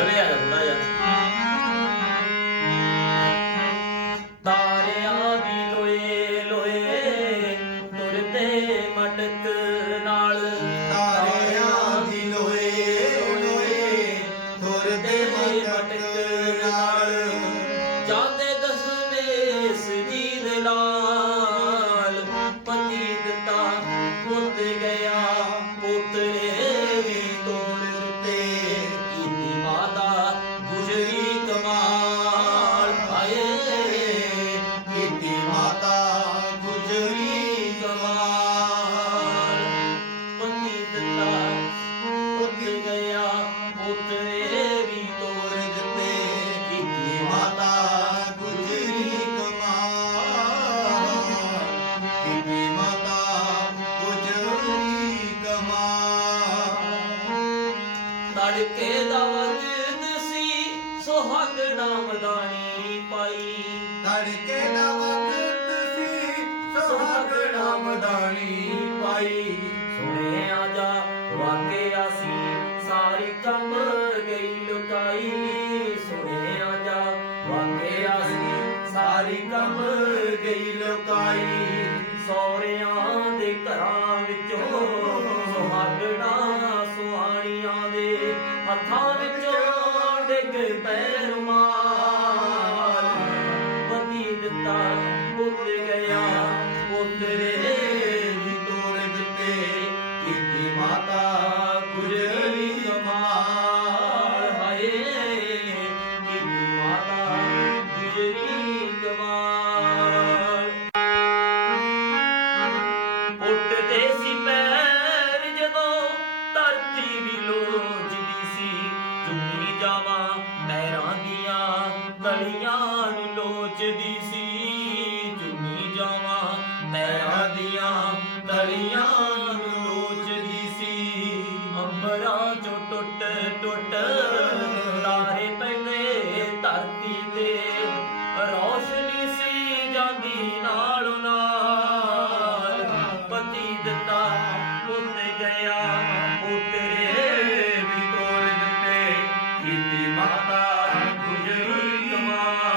ਲਵੇ ਆ ਜਾ ਥੋੜਾ ਜਿਹਾ। ਤਾਰਿਆਂ ਦੀ ਲੋਏ ਲੋਏ, ਤੁਰਦੇ ਮਟਕ ਨਾਲ। ਤਾਰਿਆਂ ਦੀ ਲੋਏ ਲੋਏ, ਤੁਰਦੇ ਮਟਕ ਨਾਲ। ਜਾਂਦੇ ਦਸਵੇਂ ਸਜੀਦ ਲਾਲ ਪਤੀ ਦਿੱਤਾ ਪੁੱਤ ਗਿਆ ਤੜਕੇ ਦਾ ਵਕਤ ਸੀ ਸੁਹਾਗ ਨਾਮਦਾਨੀ ਪਾਈ। ਤੜਕੇ ਦਾ ਵਕਤ ਸੀ ਸੁਹਾਗਣਾ ਮਦਾਨੀ ਪਾਈ। ਸੁਣਿਆ ਜਾ ਵਾਕਿਆ ਸੀ ਸਾਰੀ ਕੰਮ ਗਈ ਲੁਕਾਈ। ਸੁਣਿਆ ਜਾ ਵਾਕਿਆ ਸੀ ਸਾਰੀ ਕੰਮ ਗਈ ਲੁਕਾਈ। ਸੌਰਿਆਂ ਦੇ ਘਰਾਂ ਵਿੱਚੋਂ ਵਿੱਚੋਂ ਡਿੱਗ ਪੈ ਰੁਮਾਲ ਪਤੀ ਦਿੱਤਾ ਪੁੱਤ ਗਿਆ ਪੁੱਤਰੇ ਵੀ ਤਲੀਆਂ ਨੂੰ ਲੋਚਦੀ ਸੀ। ਅੰਬਰਾਂ ਚੋਂ ਟੁੱਟ ਟੁੱਟ ਤਾਰੇ ਪੈਂਦੇ ਧਰਤੀ ਤੇ। ਰੌਸ਼ਨੀ ਸੀ ਜਾਂਦੀ ਨਾਲੋਂ ਨਾਲ। ਪਤੀ ਦਿੱਤਾ ਪੁੱਤ ਗਿਆ, ਪੁੱਤਰੇ ਵੀ ਤੋੜ ਦਿੱਤੇ। ਕੀਤੀ ਮਾਤਾ ਗੁਜਰੀ ਕਮਾਲ।